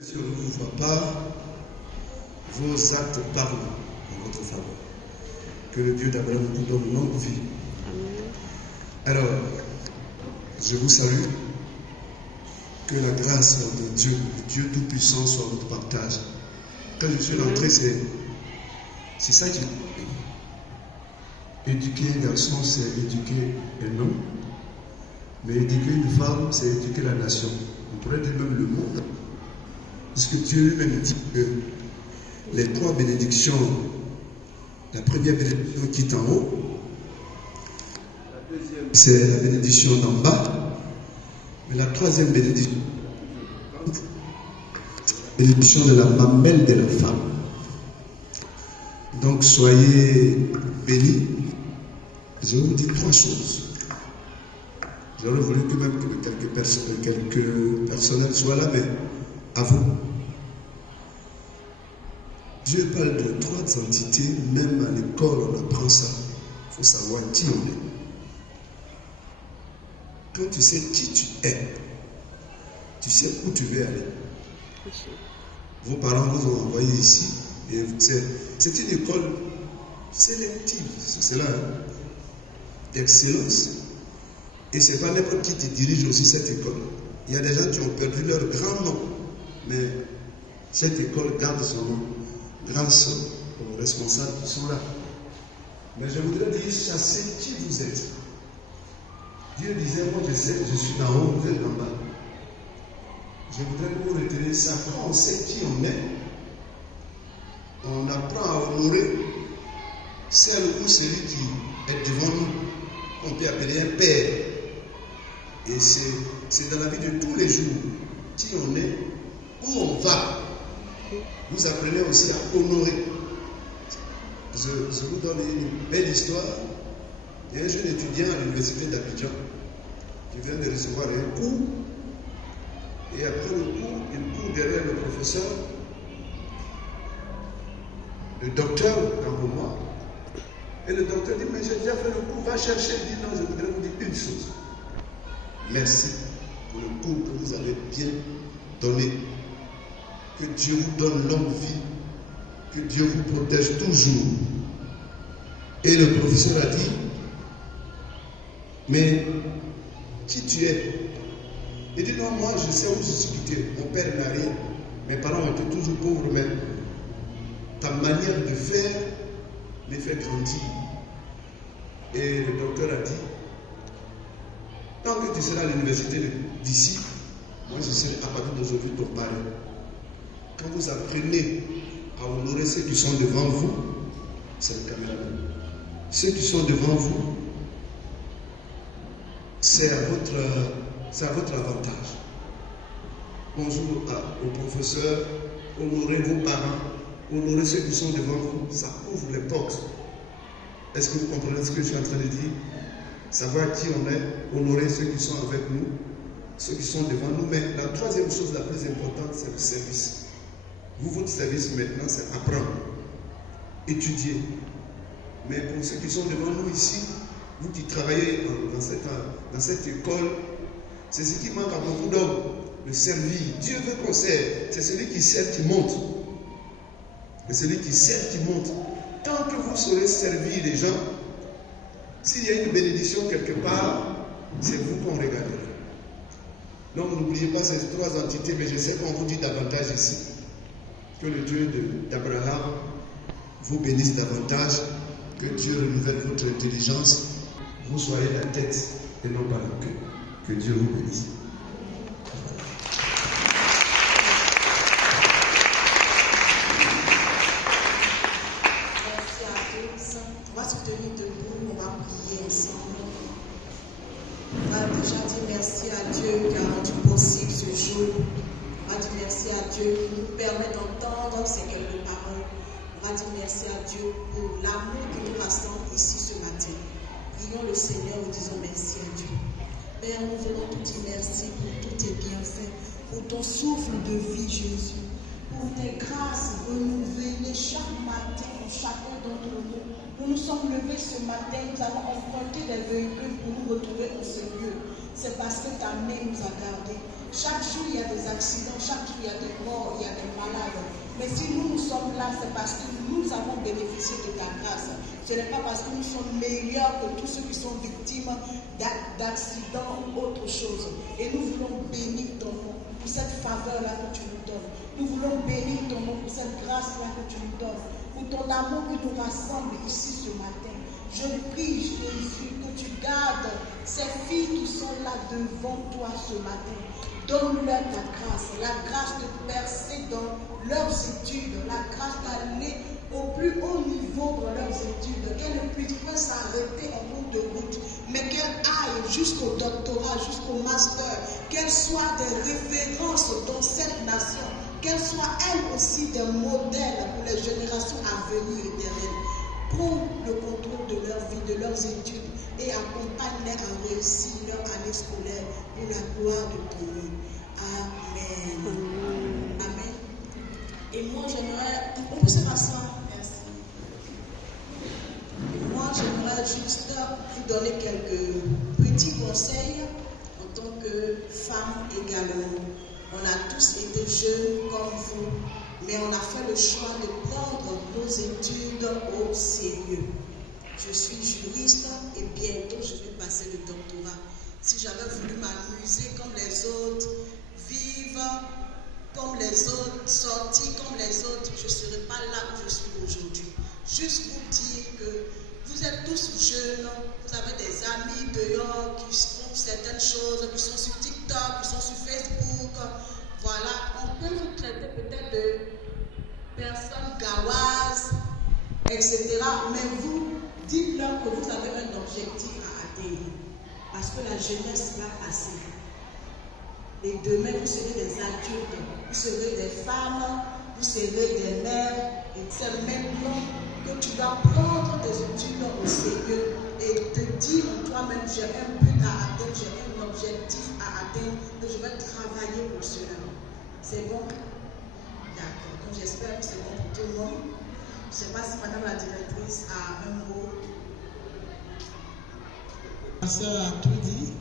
Si on ne vous voit pas, vos actes parlent en votre faveur. Que le Dieu d'Abraham vous donne longue vie. Alors, je vous salue. Que la grâce de Dieu, le Dieu Tout-Puissant, soit votre partage. Quand je suis rentré, c'est ça qui m'a pris. Éduquer un garçon, c'est éduquer un homme. Mais éduquer une femme, c'est éduquer la nation. On pourrait dire même le monde. Puisque Dieu lui-même dit que les trois bénédictions, la première bénédiction qui est en haut, la deuxième c'est la bénédiction d'en bas, mais la troisième bénédiction, bénédiction de la mamelle de la femme. Donc soyez bénis. Je vous dis trois choses. J'aurais voulu que même que quelques personnels soient là, mais à vous. Dieu parle de trois entités, même à l'école on apprend ça. Il faut savoir qui on est. Quand tu sais qui tu es, tu sais où tu veux aller. Vos parents vous ont envoyé ici, et c'est une école sélective, c'est là, d'excellence. Et ce n'est pas n'importe qui dirige aussi cette école. Il y a des gens qui ont perdu leur grand nom, mais cette école garde son nom grâce aux responsables qui sont là. Mais je voudrais dire, chassez qui vous êtes. Dieu disait, moi je sais, je suis d'en haut, vous êtes d'en bas. Je voudrais que vous reteniez ça. Quand on sait qui on est, on apprend à honorer celle ou celui qui est devant nous, qu'on peut appeler un père. Et c'est dans la vie de tous les jours, qui on est, où on va. Vous apprenez aussi à honorer. Je vous donne une belle histoire. Il y a un jeune étudiant à l'université d'Abidjan qui vient de recevoir un cours. Et après le cours, il court derrière le professeur. Le docteur, dans le moment. Et le docteur dit, mais j'ai déjà fait le cours, va chercher. Il dit, non, je voudrais vous dire une chose. Merci pour le cours que vous avez bien donné. Que Dieu vous donne longue vie. Que Dieu vous protège toujours. Et le professeur a dit, mais qui tu es? Il dit, non, moi je sais où je suis quitté. Mon père n'a rien. Mes parents étaient toujours pauvres, mais ta manière de faire les fait grandir. Et le docteur a dit, tant que tu seras à l'université d'ici, moi je serai à partir d'aujourd'hui ton parrain. Quand vous apprenez à honorer ceux qui sont devant vous, c'est le camarade. Ceux qui sont devant vous, c'est à votre avantage. Bonjour au professeur, honorez vos parents, honorez ceux qui sont devant vous, ça ouvre les portes. Est-ce que vous comprenez ce que je suis en train de dire? Savoir qui on est, honorer ceux qui sont avec nous, ceux qui sont devant nous. Mais la troisième chose la plus importante, c'est le service. Vous, votre service maintenant, c'est apprendre, étudier. Mais pour ceux qui sont devant nous ici, vous qui travaillez dans cette école, c'est ce qui manque à beaucoup d'hommes, le servir. Dieu veut qu'on serve. C'est celui qui sert qui monte. Et celui qui sert qui monte. Tant que vous saurez servir les gens, s'il y a une bénédiction quelque part, c'est vous qu'on regardera. Donc n'oubliez pas ces trois entités, mais je sais qu'on vous dit davantage ici. Que le Dieu d'Abraham vous bénisse davantage, que Dieu renouvelle votre intelligence, vous soyez la tête et non pas la queue. Que Dieu vous bénisse. Merci à tous. On va se tenir debout, on va prier ensemble. On va déjà dire merci à Dieu qui a rendu possible ce jour. On va dire merci à Dieu qui nous permet d'entendre ces quelques paroles. On va dire merci à Dieu pour l'amour qui nous rassemble ici ce matin. Prions le Seigneur en disant merci à Dieu. Père, nous voulons te dire merci pour tous tes bienfaits, pour ton souffle de vie, Jésus, pour tes grâces renouvelées chaque matin pour chacun d'entre nous. Nous nous sommes levés ce matin, nous avons emprunté des véhicules pour nous retrouver dans ce lieu. C'est parce que ta main nous a gardés. Chaque jour, il y a des accidents, chaque jour, il y a des morts, il y a des malades. Mais si nous sommes là, c'est parce que nous avons bénéficié de ta grâce. Ce n'est pas parce que nous sommes meilleurs que tous ceux qui sont victimes d'accidents ou autre chose. Et nous voulons bénir ton nom pour cette faveur-là que tu nous donnes. Nous voulons bénir ton nom pour cette grâce-là que tu nous donnes. Pour ton amour qui nous rassemble ici ce matin. Je prie, Jésus, que tu gardes ces filles qui sont là devant toi ce matin. Donne-leur ta grâce, la grâce de percer dans leurs études, la grâce d'aller au plus haut niveau dans leurs études, qu'elles ne puissent pas s'arrêter en cours de route, mais qu'elles aillent jusqu'au doctorat, jusqu'au master, qu'elles soient des références dans cette nation, qu'elles soient elles aussi des modèles pour les générations à venir éternelles. Prends le contrôle de leur vie, de leurs études et accompagne-les à réussir leur année scolaire pour la gloire de ton nom. Amen. Amen. Et moi, j'aimerais... On peut se rasseoir. Merci. Et moi, j'aimerais juste vous donner quelques petits conseils en tant que femme également. On a tous été jeunes comme vous, mais on a fait le choix de prendre nos études au sérieux. Je suis juriste et bientôt je vais passer le doctorat. Si j'avais voulu m'amuser comme les autres, vivre comme les autres, sortir comme les autres, je ne serais pas là où je suis aujourd'hui. Juste vous dire que vous êtes tous jeunes, vous avez des amis dehors qui font certaines choses, qui sont sur TikTok, qui sont sur Facebook. Voilà, on peut vous traiter peut-être de personnes gaouazes, etc. Mais vous, dites-leur que vous avez un objectif à atteindre. Parce que la jeunesse va passer. Et demain, vous serez des adultes, vous serez des femmes, vous serez des mères. Et c'est maintenant que tu dois prendre tes études au sérieux et te dire en toi-même, j'ai un but à atteindre, j'ai un objectif à atteindre, et je vais travailler pour cela. C'est bon? D'accord. Donc j'espère que c'est bon pour tout le monde. Je ne sais pas si Madame la directrice a un mot. Ma soeur a tout dit.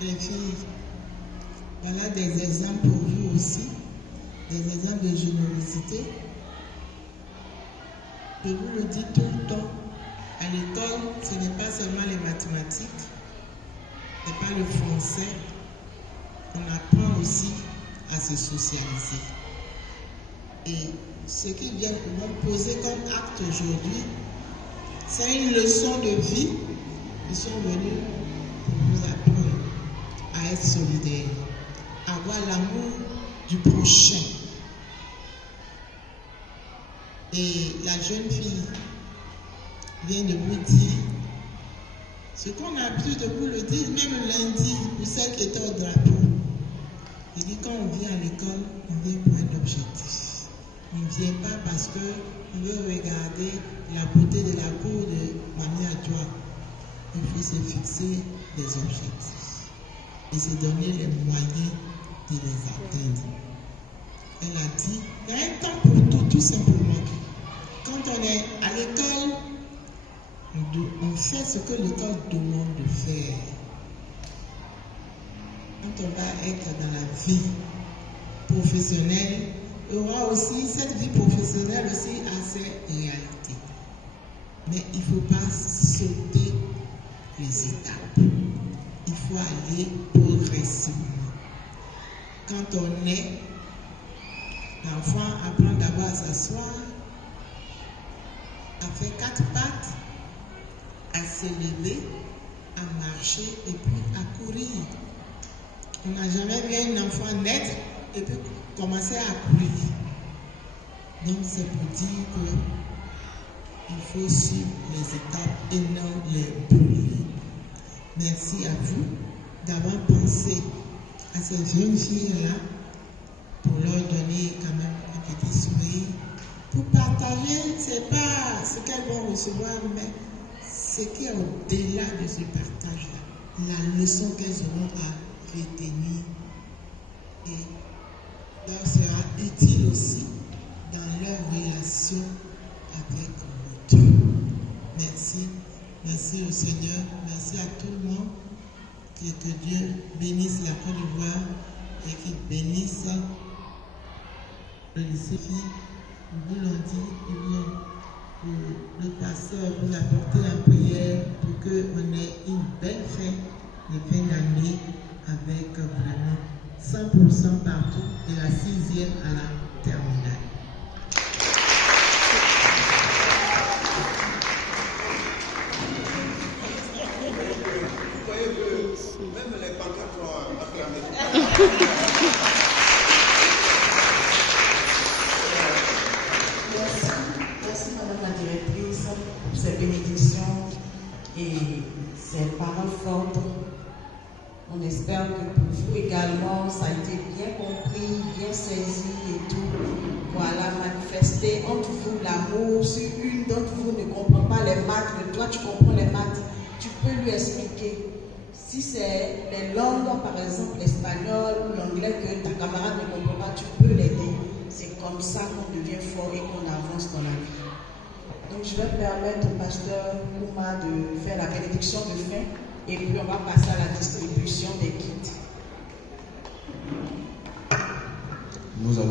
Les filles, voilà des exemples pour vous aussi, des exemples de générosité. Je vous le dis tout le temps, à l'école, ce n'est pas seulement les mathématiques, ce n'est pas le français, on apprend aussi à se socialiser. Et ce qu'ils viennent nous poser comme acte aujourd'hui, c'est une leçon de vie. Ils sont venus pour nous apprendre à être solidaires, à avoir l'amour du prochain. Et la jeune fille vient de vous dire ce qu'on a pu de vous le dire, même lundi, pour celle qui était au drapeau. Il dit quand on vient à l'école, on vient pour un objectif. On ne vient pas parce qu'on veut regarder la beauté de la cour de Mamie Adjoa. Il faut se fixer des objectifs et se donner les moyens de les atteindre. Elle a dit, il y a un temps pour tout simplement. Quand on est à l'école, on fait ce que l'école demande de faire. Quand on va être dans la vie professionnelle, il y aura aussi, cette vie professionnelle aussi a ses réalités. Mais il ne faut pas sauter les étapes. Il faut aller progressivement. Quand on est, l'enfant apprend d'abord à s'asseoir, à faire 4 pattes, à se lever, à marcher et puis à courir. On n'a jamais vu un enfant naître et puis commencer à courir. Donc c'est pour dire qu'il faut suivre les étapes et non les brûler. Merci à vous d'avoir pensé à ces jeunes filles-là pour leur donner quand même un petit sourire. Pour partager, ce n'est pas ce qu'elles vont recevoir, mais ce qui est au-delà de ce partage-là, la leçon qu'elles auront à retenir et leur sera utile aussi dans leur relation avec l'autre. Merci. Merci au Seigneur. Merci à tout le monde. Que Que Dieu bénisse la Côte d'Ivoire et qu'il bénisse le lycée. Nous l'ont dit, le pasteur vous apporter en prière pour qu'on ait une belle fête de fin d'année avec vraiment 100% partout, de la 6e à la terminale. Vous voyez que même les pancartes sont acclamées. Merci Madame la Directrice pour ces bénédictions et ces paroles fortes. On espère que pour vous également, ça a été bien compris, bien saisi et tout. Voilà, manifester entre vous l'amour. Si une d'entre vous ne comprend pas les maths, mais toi tu comprends les maths, tu peux lui expliquer. Si c'est les langues, par exemple l'espagnol ou l'anglais que ta camarade ne comprend pas, tu peux l'aider. C'est comme ça qu'on devient fort et qu'on avance dans la vie. Donc je vais permettre au pasteur Kouma de faire la bénédiction de fin et puis on va passer à la distribution des kits.